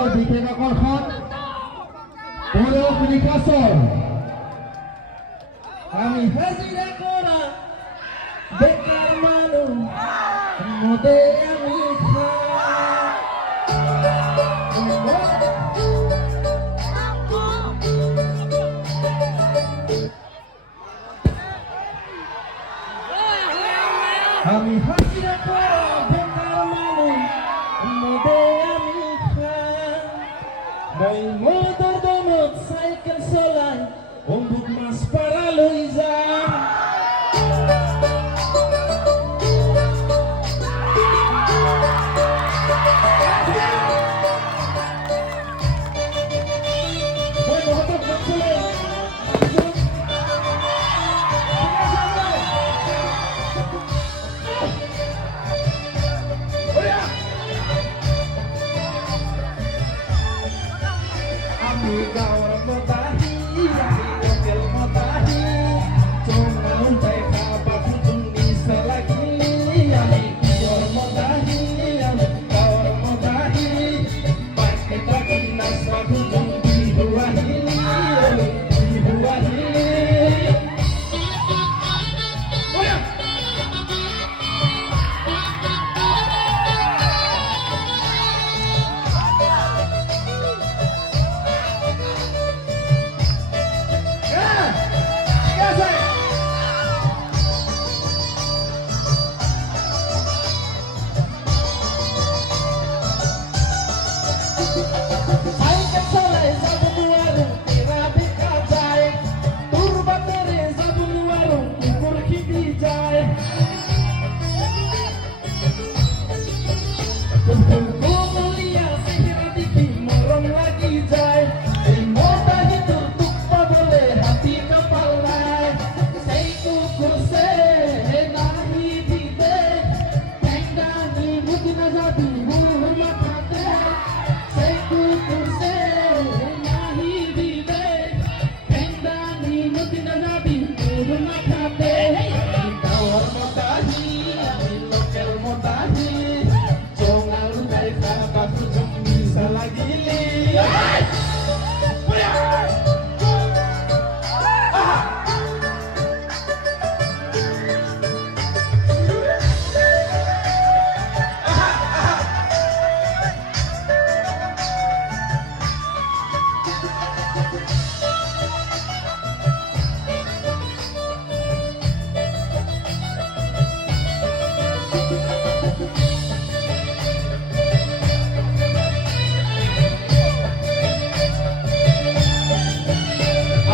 দলৰ বিশেষ আকৰ্ষণ পৌৰস বিকাশৰ আমি হাজিৰা কৰা বেকাৰ মানুহ মদে আমি আমি হাজিৰা কৰা বেকাৰ মানুহ মদে আমি মই মদৰ দমত চাইকেল চলাই বন্ধুক মাছ পাৰা লৈ যাম আমি গাঁৱৰ মতাহি আমি লোকেল মতাহি জোঙাল দেখা বাবু জুনি চালাগিলি আমি গাঁৱৰ মতাহি আমি গাঁৱৰ মতাহি পাটি পাটি নাচ বাবু জুন বিহু আহিলি বিহু আহিলি Saike solai zabunu warung tirabi kajai turba tere zabunu warung kubur khidi jai kumpul kumulia sehira diki morong lagi jai moda hitur tukpa bole hati kapal naik sei kukur se nahi dite tengdani mudina jadi hulu matate sei kukur se nahi dite tengdani mudina jadi hulu matate tawar motahi ami lokel motahi jongal daika baku jom bisa lagi li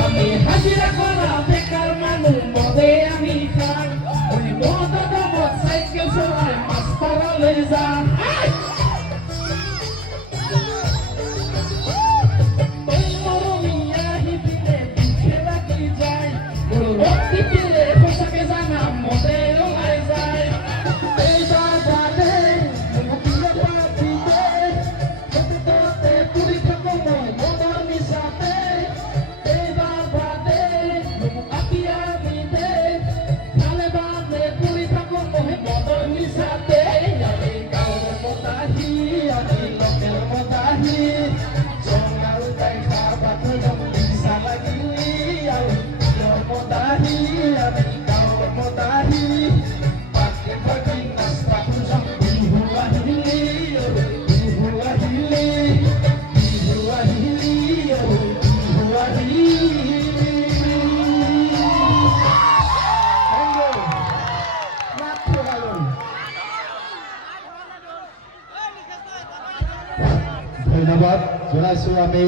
আমি হাজিরা করা বেকার মানুষ মদে আমি খান ওই মদা দমত cycle চলাই মাছ পারা লই যান ওই মরমিয়া হিপিলে পিঠে লাগি যায় বড় রক্তি পিলে পোশাকে জানা মদে রঙায় যায় এই বাজারে মুখিয়ে পাতিতে তোতে তোতে পুরি থাকো মই মদর মিশাতে ধন্যবাদ জনাইছো আমি